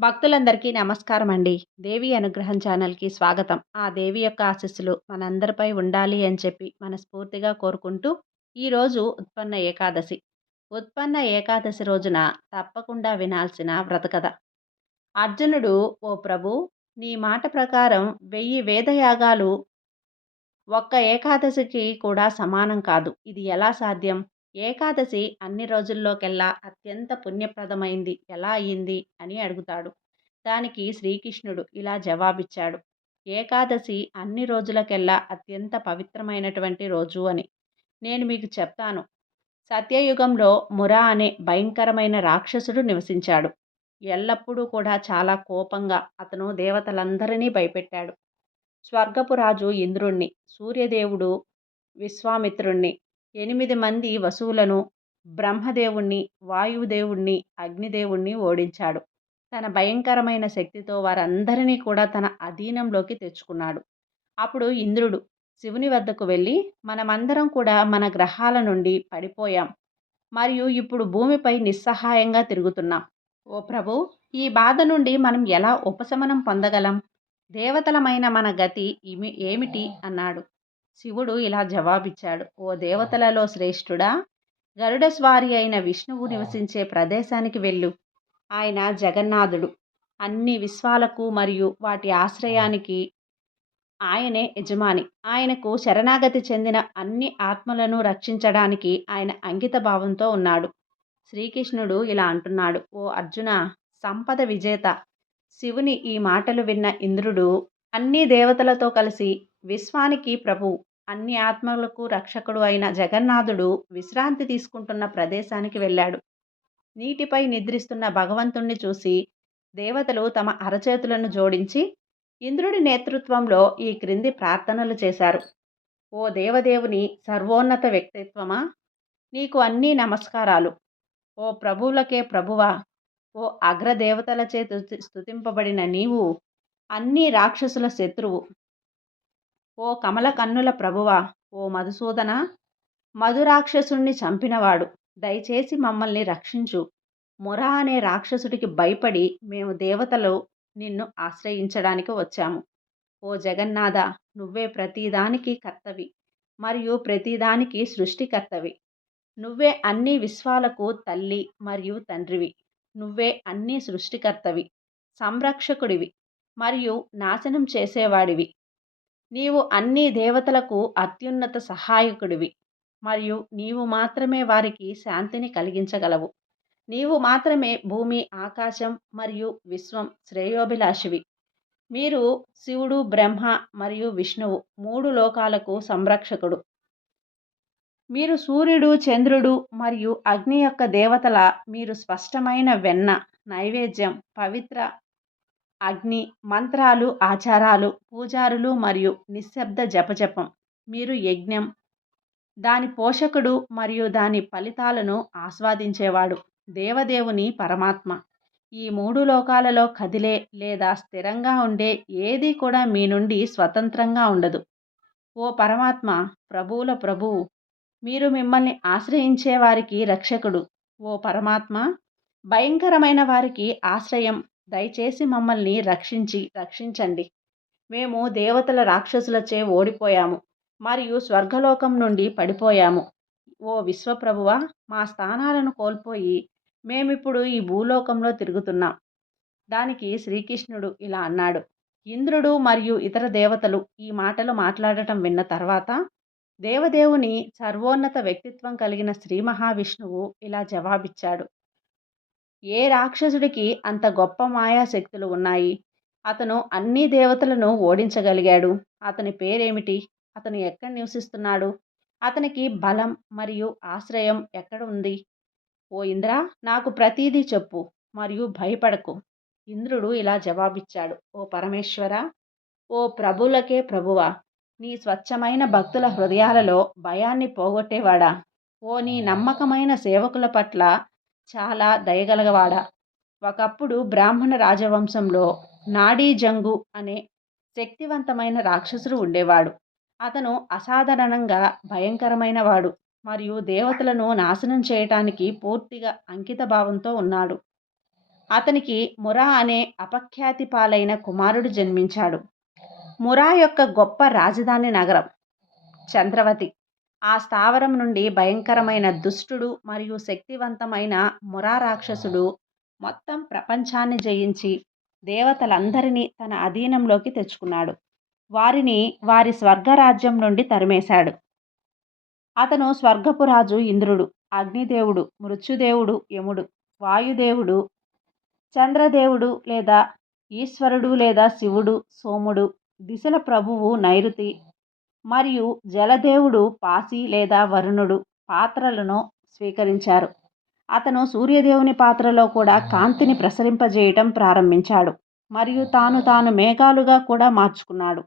భక్తులందరికీ నమస్కారం అండి దేవి అనుగ్రహం ఛానల్కి స్వాగతం. ఆ దేవి యొక్క ఆశీస్సులు మనందరిపై ఉండాలి అని చెప్పి మనస్ఫూర్తిగా కోరుకుంటూ ఈరోజు ఉత్పన్న ఏకాదశి. ఉత్పన్న ఏకాదశి రోజున తప్పకుండా వినాల్సిన వ్రతకథ. అర్జునుడు ఓ ప్రభు నీ మాట ప్రకారం వెయ్యి వేదయాగాలు ఒక్క ఏకాదశికి కూడా సమానం కాదు. ఇది ఎలా సాధ్యం? ఏకాదశి అన్ని రోజుల్లోకెల్లా అత్యంత పుణ్యప్రదమైంది. ఎలా అయింది అని అడుగుతాడు. దానికి శ్రీకృష్ణుడు ఇలా జవాబిచ్చాడు. ఏకాదశి అన్ని రోజులకెల్లా అత్యంత పవిత్రమైనటువంటి రోజు అని. నేను మీకు చెప్తాను. సత్యయుగంలో మురా అనే భయంకరమైన రాక్షసుడు నివసించాడు. ఎల్లప్పుడూ కూడా చాలా కోపంగా అతను దేవతలందరినీ భయపెట్టాడు. స్వర్గపు రాజు ఇంద్రుణ్ణి సూర్యదేవుడు విశ్వామిత్రుణ్ణి ఎనిమిది మంది వసువులను బ్రహ్మదేవుణ్ణి వాయుదేవుణ్ణి అగ్నిదేవుణ్ణి ఓడించాడు. తన భయంకరమైన శక్తితో వారందరినీ కూడా తన అధీనంలోకి తెచ్చుకున్నాడు. అప్పుడు ఇంద్రుడు శివుని వద్దకు వెళ్ళి మనమందరం కూడా మన గ్రహాల నుండి పడిపోయాం. మరియు ఇప్పుడు భూమిపై నిస్సహాయంగా తిరుగుతున్నాం. ఓ ప్రభు ఈ బాధ నుండి మనం ఎలా ఉపశమనం పొందగలం? దేవతలమైన మన గతి ఏమిటి అన్నాడు. శివుడు ఇలా జవాబిచ్చాడు ఓ దేవతలలో శ్రేష్ఠుడా గరుడ స్వారి అయిన విష్ణువు నివసించే ప్రదేశానికి వెళ్ళు. ఆయన జగన్నాథుడు. అన్ని విశ్వాలకు మరియు వాటి ఆశ్రయానికి ఆయనే యజమాని. ఆయనకు శరణాగతి చెందిన అన్ని ఆత్మలను రక్షించడానికి ఆయన అంకిత భావంతో ఉన్నాడు. శ్రీకృష్ణుడు ఇలా అంటున్నాడు ఓ అర్జున సంపద విజేత. శివుని ఈ మాటలు విన్న ఇంద్రుడు అన్ని దేవతలతో కలిసి విశ్వానికి ప్రభు అన్ని ఆత్మలకు రక్షకుడు అయిన జగన్నాథుడు విశ్రాంతి తీసుకుంటున్న ప్రదేశానికి వెళ్ళాడు. నీటిపై నిద్రిస్తున్న భగవంతుణ్ణి చూసి దేవతలు తమ అరచేతులను జోడించి ఇంద్రుడి నేతృత్వంలో ఈ క్రింది ప్రార్థనలు చేశారు. ఓ దేవదేవుని సర్వోన్నత వ్యక్తిత్వమా? నీకు అన్నీ నమస్కారాలు. ఓ ప్రభువులకే ప్రభువా. ఓ అగ్రదేవతల స్తుతింపబడిన నీవు అన్ని రాక్షసుల శత్రువు. ఓ కమల కన్నుల ప్రభువా ఓ మధుసూదన! మధురాక్షసుణ్ణి చంపినవాడు. దయచేసి మమ్మల్ని రక్షించు. మురా అనే రాక్షసుడికి భయపడి మేము దేవతలు నిన్ను ఆశ్రయించడానికి వచ్చాము. ఓ జగన్నాథ నువ్వే ప్రతిదానికి కర్తవి మరియు ప్రతిదానికి సృష్టికర్తవి. నువ్వే అన్ని విశ్వాలకు తల్లి మరియు తండ్రివి. నువ్వే అన్ని సృష్టికర్తవి సంరక్షకుడివి మరియు నాశనం చేసేవాడివి. నీవు అన్ని దేవతలకు అత్యున్నత సహాయకుడివి. మరియు నీవు మాత్రమే వారికి శాంతిని కలిగించగలవు. నీవు మాత్రమే భూమి ఆకాశం మరియు విశ్వం శ్రేయోభిలాషివి. మీరు శివుడు బ్రహ్మ మరియు విష్ణువు మూడు లోకాలకు సంరక్షకుడు. మీరు సూర్యుడు చంద్రుడు మరియు అగ్ని యొక్క దేవతల మీరు స్పష్టమైన వెన్న నైవేద్యం పవిత్ర అగ్ని మంత్రాలు ఆచారాలు పూజారులు మరియు నిశ్శబ్ద జపజపం. మీరు యజ్ఞం దాని పోషకుడు మరియు దాని ఫలితాలను ఆస్వాదించేవాడు దేవదేవుని పరమాత్మ. ఈ మూడు లోకాలలో కదిలే లేదా స్థిరంగా ఉండే ఏది కూడా మీ నుండి స్వతంత్రంగా ఉండదు. ఓ పరమాత్మ ప్రభువుల ప్రభువు మీరు మిమ్మల్ని ఆశ్రయించే వారికి రక్షకుడు. ఓ పరమాత్మ భయంకరమైన వారికి ఆశ్రయం. దయచేసి మమ్మల్ని రక్షించి రక్షించండి. మేము దేవతల రాక్షసులచే ఓడిపోయాము మరియు స్వర్గలోకం నుండి పడిపోయాము. ఓ విశ్వప్రభువ మా స్థానాలను కోల్పోయి మేమిప్పుడు ఈ భూలోకంలో తిరుగుతున్నాం. దానికి శ్రీకృష్ణుడు ఇలా అన్నాడు ఇంద్రుడు మరియు ఇతర దేవతలు ఈ మాటలు మాట్లాడటం విన్న తర్వాత దేవదేవుని సర్వోన్నత వ్యక్తిత్వం కలిగిన శ్రీ మహావిష్ణువు ఇలా జవాబిచ్చాడు ఏ రాక్షసుడికి అంత గొప్ప మాయాశక్తులు ఉన్నాయి? అతను అన్ని దేవతలను ఓడించగలిగాడు. అతని పేరేమిటి? అతను ఎక్కడ నివసిస్తున్నాడు? అతనికి బలం మరియు ఆశ్రయం ఎక్కడ ఉంది ఓ ఇంద్ర నాకు ప్రతీదీ చెప్పు మరియు భయపడకు. ఇంద్రుడు ఇలా జవాబిచ్చాడు. ఓ పరమేశ్వర ఓ ప్రభులకే ప్రభువా నీ స్వచ్ఛమైన భక్తుల హృదయాలలో భయాన్ని పోగొట్టేవాడా? ఓ నీ నమ్మకమైన సేవకుల పట్ల చాలా దయగలగవాడా? ఒకప్పుడు బ్రాహ్మణ రాజవంశంలో నాడీ జంగు అనే శక్తివంతమైన రాక్షసుడు ఉండేవాడు. అతను అసాధారణంగా భయంకరమైన వాడు మరియు దేవతలను నాశనం చేయటానికి పూర్తిగా అంకిత భావంతో ఉన్నాడు. అతనికి మురా అనే అపఖ్యాతి పాలైన కుమారుడు జన్మించాడు. మురా యొక్క గొప్ప రాజధాని నగరం చంద్రవతి. ఆ స్థావరం నుండి భయంకరమైన దుష్టుడు మరియు శక్తివంతమైన మురా రాక్షసుడు మొత్తం ప్రపంచాన్ని జయించి దేవతలందరినీ తన అధీనంలోకి తెచ్చుకున్నాడు. వారిని వారి స్వర్గరాజ్యం నుండి తరిమేశాడు. అతను స్వర్గపు రాజు ఇంద్రుడు అగ్నిదేవుడు మృత్యుదేవుడు యముడు వాయుదేవుడు చంద్రదేవుడు లేదా ఈశ్వరుడు లేదా శివుడు సోముడు దిశల ప్రభువు నైరుతి మరియు జలదేవుడు పాసి లేదా వరుణుడు పాత్రలను స్వీకరించారు. అతను సూర్యదేవుని పాత్రలో కూడా కాంతిని ప్రసరింపజేయటం ప్రారంభించాడు మరియు తాను తాను మేఘాలుగా కూడా మార్చుకున్నాడు.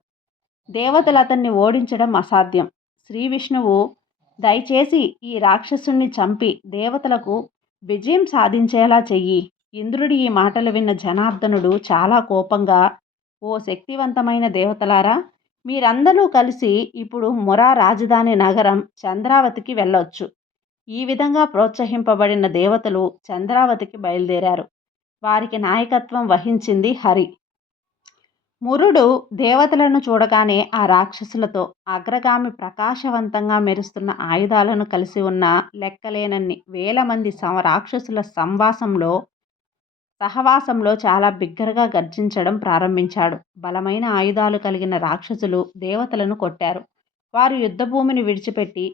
దేవతలు అతన్ని ఓడించడం అసాధ్యం. శ్రీ విష్ణువు దయచేసి ఈ రాక్షసుణ్ణి చంపి దేవతలకు విజయం సాధించేలా చెయ్యి. ఇంద్రుడి ఈ మాటలు విన్న జనార్దనుడు చాలా కోపంగా ఓ శక్తివంతమైన దేవతలారా మీరందరూ కలిసి ఇప్పుడు మొరా రాజధాని నగరం చంద్రావతికి వెళ్ళొచ్చు. ఈ విధంగా ప్రోత్సహింపబడిన దేవతలు చంద్రావతికి బయలుదేరారు. వారికి నాయకత్వం వహించింది హరి. మురుడు దేవతలను చూడగానే ఆ రాక్షసులతో అగ్రగామి ప్రకాశవంతంగా మెరుస్తున్న ఆయుధాలను కలిసి ఉన్న లెక్కలేనన్ని వేల మంది రాక్షసుల సంవాసంలో సహవాసంలో చాలా బిగ్గరగా గర్జించడం ప్రారంభించాడు. బలమైన ఆయుధాలు కలిగిన రాక్షసులు దేవతలను కొట్టారు. వారు యుద్ధభూమిని విడిచిపెట్టి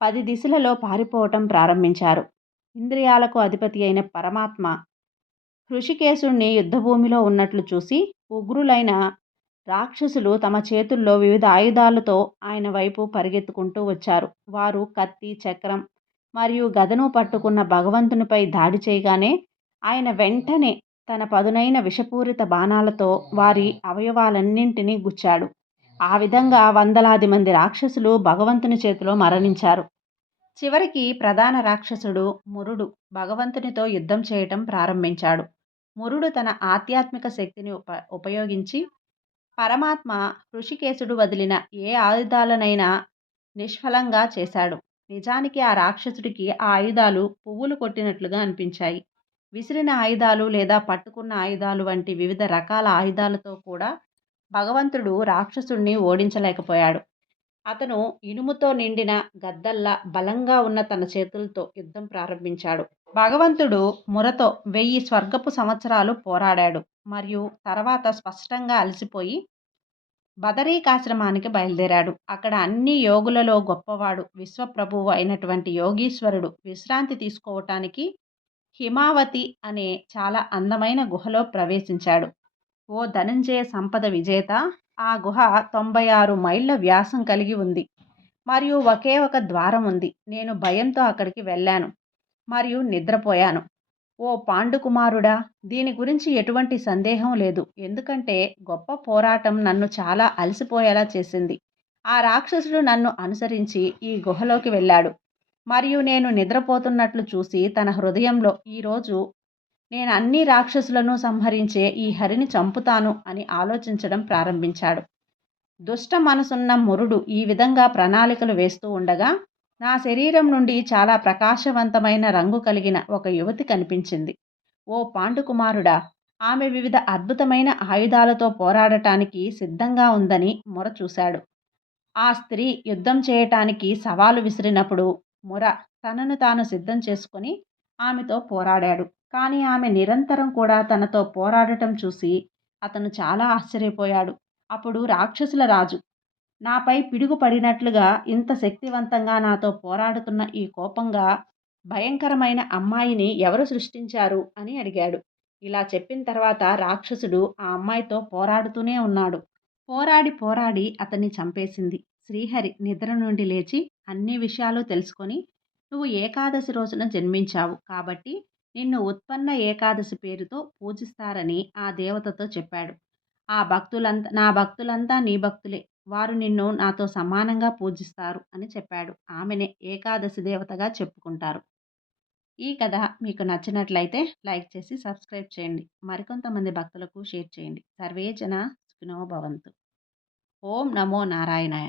పది దిశలలో పారిపోవటం ప్రారంభించారు. ఇంద్రియాలకు అధిపతి అయిన పరమాత్మ హృషికేశుణ్ణి యుద్ధభూమిలో ఉన్నట్లు చూసి ఉగ్రులైన రాక్షసులు తమ చేతుల్లో వివిధ ఆయుధాలతో ఆయన వైపు పరిగెత్తుకుంటూ వచ్చారు. వారు కత్తి చక్రం మరియు గదను పట్టుకున్న భగవంతునిపై దాడి చేయగానే ఆయన వెంటనే తన పదునైన విషపూరిత బాణాలతో వారి అవయవాలన్నింటినీ గుచ్చాడు. ఆ విధంగా వందలాది మంది రాక్షసులు భగవంతుని చేతిలో మరణించారు. చివరికి ప్రధాన రాక్షసుడు మురుడు భగవంతునితో యుద్ధం చేయటం ప్రారంభించాడు. మురుడు తన ఆధ్యాత్మిక శక్తిని ఉప ఉపయోగించి పరమాత్మ ఋషికేశుడు వదిలిన ఏ ఆయుధాలనైనా నిష్ఫలంగా చేశాడు. నిజానికి ఆ రాక్షసుడికి ఆ ఆయుధాలు పువ్వులు కొట్టినట్లుగా అనిపించాయి. విసిరిన ఆయుధాలు లేదా పట్టుకున్న ఆయుధాలు వంటి వివిధ రకాల ఆయుధాలతో కూడా భగవంతుడు రాక్షసుణ్ణి ఓడించలేకపోయాడు. అతను ఇనుముతో నిండిన గద్దల్లా బలంగా ఉన్న తన చేతులతో యుద్ధం ప్రారంభించాడు. భగవంతుడు మురతో వెయ్యి స్వర్గపు సంవత్సరాలు పోరాడాడు మరియు తర్వాత స్పష్టంగా అలసిపోయి బదరీకాశ్రమానికి బయలుదేరాడు. అక్కడ అన్ని యోగులలో గొప్పవాడు విశ్వప్రభువు అయినటువంటి యోగీశ్వరుడు విశ్రాంతి తీసుకోవటానికి హిమావతి అనే చాలా అందమైన గుహలో ప్రవేశించాడు. ఓ ధనంజయ సంపద విజేత ఆ గుహ తొంభై ఆరు మైళ్ళ వ్యాసం కలిగి ఉంది. మరియు ఒకే ఒక ద్వారం ఉంది. నేను భయంతో అక్కడికి వెళ్ళాను. మరియు నిద్రపోయాను. ఓ పాండుకుమారుడా దీని గురించి ఎటువంటి సందేహం లేదు. ఎందుకంటే గొప్ప పోరాటం నన్ను చాలా అలసిపోయేలా చేసింది. ఆ రాక్షసుడు నన్ను అనుసరించి ఈ గుహలోకి వెళ్ళాడు. మరియు నేను నిద్రపోతున్నట్లు చూసి తన హృదయంలో ఈరోజు నేను అన్ని రాక్షసులను సంహరించే ఈ హరిని చంపుతాను అని ఆలోచించడం ప్రారంభించాడు. దుష్ట మనసున్న మురుడు ఈ విధంగా ప్రణాళికలు వేస్తూ ఉండగా నా శరీరం నుండి చాలా ప్రకాశవంతమైన రంగు కలిగిన ఒక యువతి కనిపించింది. ఓ పాండుకుమారుడా ఆమె వివిధ అద్భుతమైన ఆయుధాలతో పోరాడటానికి సిద్ధంగా ఉందని మొర చూశాడు ఆ స్త్రీ యుద్ధం చేయటానికి సవాలు విసిరినప్పుడు ముర తనను తాను సిద్ధం చేసుకొని ఆమెతో పోరాడాడు. కానీ ఆమె నిరంతరం కూడా తనతో పోరాడటం చూసి అతను చాలా ఆశ్చర్యపోయాడు. అప్పుడు రాక్షసుల రాజు నాపై పిడుగు పడినట్లుగా ఇంత శక్తివంతంగా నాతో పోరాడుతున్న ఈ కోపంగా భయంకరమైన అమ్మాయిని ఎవరు సృష్టించారు అని అడిగాడు. ఇలా చెప్పిన తర్వాత రాక్షసుడు ఆ అమ్మాయితో పోరాడుతూనే ఉన్నాడు. పోరాడి పోరాడి అతన్ని చంపేసింది. శ్రీహరి నిద్ర నుండి లేచి అన్ని విషయాలు తెలుసుకొని నువ్వు ఏకాదశి రోజున జన్మించావు కాబట్టి నిన్ను ఉత్పన్న ఏకాదశి పేరుతో పూజిస్తారని ఆ దేవతతో చెప్పాడు. ఆ భక్తులంతా నా భక్తులంతా నీ భక్తులే. వారు నిన్ను నాతో సమానంగా పూజిస్తారు అని చెప్పాడు. ఆమెనే ఏకాదశి దేవతగా చెప్పుకుంటారు. ఈ కథ మీకు నచ్చినట్లయితే లైక్ చేసి సబ్స్క్రైబ్ చేయండి. మరికొంతమంది భక్తులకు షేర్ చేయండి. సర్వే జన సుఖినో భవంతు. ఓం నమో నారాయణాయ.